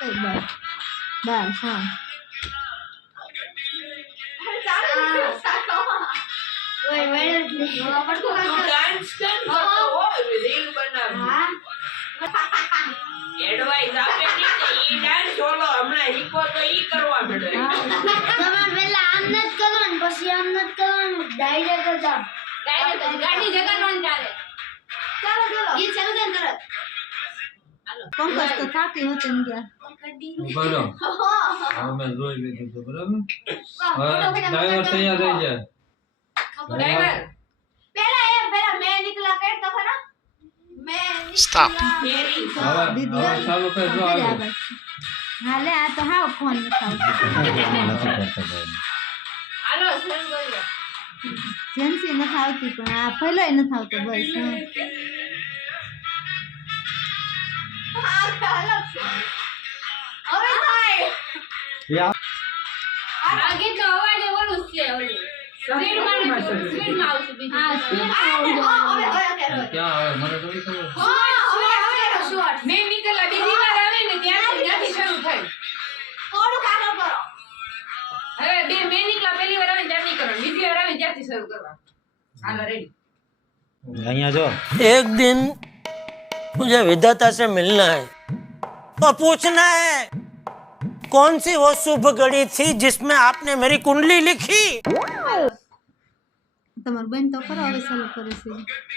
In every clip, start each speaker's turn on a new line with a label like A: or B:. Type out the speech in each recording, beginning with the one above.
A: બસ હા
B: એડવાઇસ આપે ની કે ઈ ડાન્સ છોડો હમણાં હીકો તો ઈ કરવા મળે
C: તમારે પહેલા આમ નત કરવાનું પછી આમ નત કરવાનું ડાયરેક્ટ જ આમ ગાડી જગાડવાનું ચાલે ચાલો ગીત ચાલુ કર તરત હાલો
A: પંકજ તો થાકી હોતી ને ગયા
D: બોલો હા મેં જોઈ લીધું તો બરાબર ડ્રાઈવર તૈયાર રહી જાય
B: ડ્રાઈવર
C: પહેલા મેં નીકળા કર તો ખરા મેં
E: Stop.
B: મેરી
A: દીદી
D: હવે ચાલુ કર જો આવે
A: હાલે આ તો હાવ ફોન નખાવ
B: હાલો શરૂ કરો
A: જેન્સી નથી આવતી પણ આ પહેલોય નથી આવતો બસ
C: હવે થાય
B: આ ગીત નો અવાજ ઓલું છે ઓલું સ્પીડ માં આવશે બીજું
A: હા
D: ક્યાં આવે મને થોડી ખબર
B: મેં નીકળલા બીજી વાર આવે ને ત્યાંથી શરૂ થાય
C: થોડું કાગળ કરો
B: હવે બે મેં નીકળલા પહેલી વાર આવે ત્યાંથી કરવાનું બીજી વાર આવે ત્યાંથી શરૂ કરવા હાલો રેડી
E: यहाँ जो एक दिन मुझे विधाता से मिलना है और पूछना है कौन सी वो शुभ घड़ी थी जिसमें आपने मेरी कुंडली लिखी।
A: તમાર બેન તો કરો હવે ચાલુ કરે છે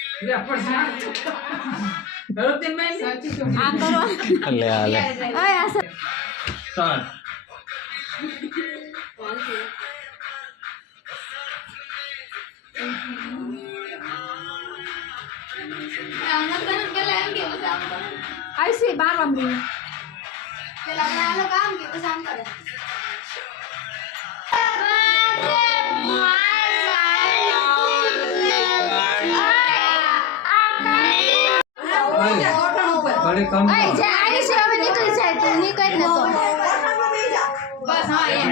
A: આ કરો
E: ले आले
A: ઓય આ
D: સ્ટાર્ટ
A: આઈસી 12 મિનિટ
C: પેલા આપણે કામ કે પછી આમ કરે
D: બડે કમ
A: ઓય જે આઈસી હવે નીકળી જાય તો નીકળ ને તો
B: બસ હા એમ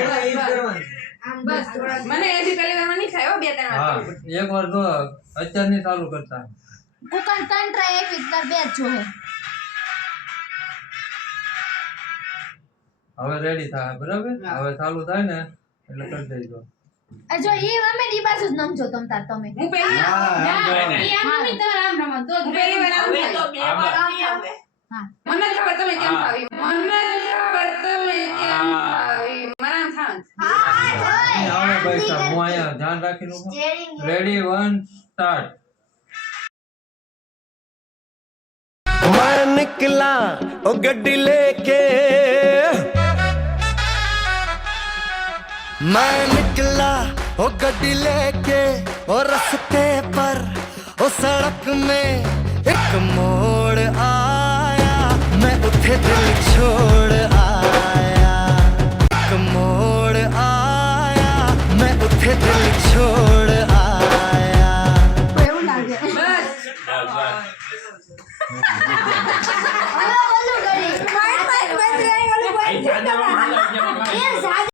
B: બસ મને એથી પહેલી વાર માં નહીં થાય હો બે ત્રણ
D: હા
B: વાર
D: એક વાર જો અત્યારની ચાલુ કરતા
A: કુકર ત્રણ ટ્રાય એક તાર બે જ જોહે
D: હવે રેડી થાય બરાબર હવે ચાલુ થાય ને એટલે કરી દેજો
A: જો ઈ અમે ઈ બાજુ જ નમજો તમ તાર તમે
B: હું પહેલી
D: હા
B: ઈ આમ નહીં તો આમ રમત તો પહેલી વાર આમ થાય
C: તો બે વાર આમ આવે
A: હા
B: મને ખબર તમે કેમ ખાવી મને ખબર તમે કેમ ખાવી મને આમ થાય
D: આવડે ભાઈ સાહેબ હું અહીંયા ધ્યાન રાખીને ઊભો રેડી 1 સ્ટાર્ટ
E: मैं निकला ओ गड्डी लेके मैं निकला ओ गड्डी लेके और रास्ते पर ओ सड़क में एक मोड़ आया मैं उठे दिल छोड़ आया एक मोड़ आया मैं उठे दिल छोड़ आया
A: એવું લાગે
B: બસ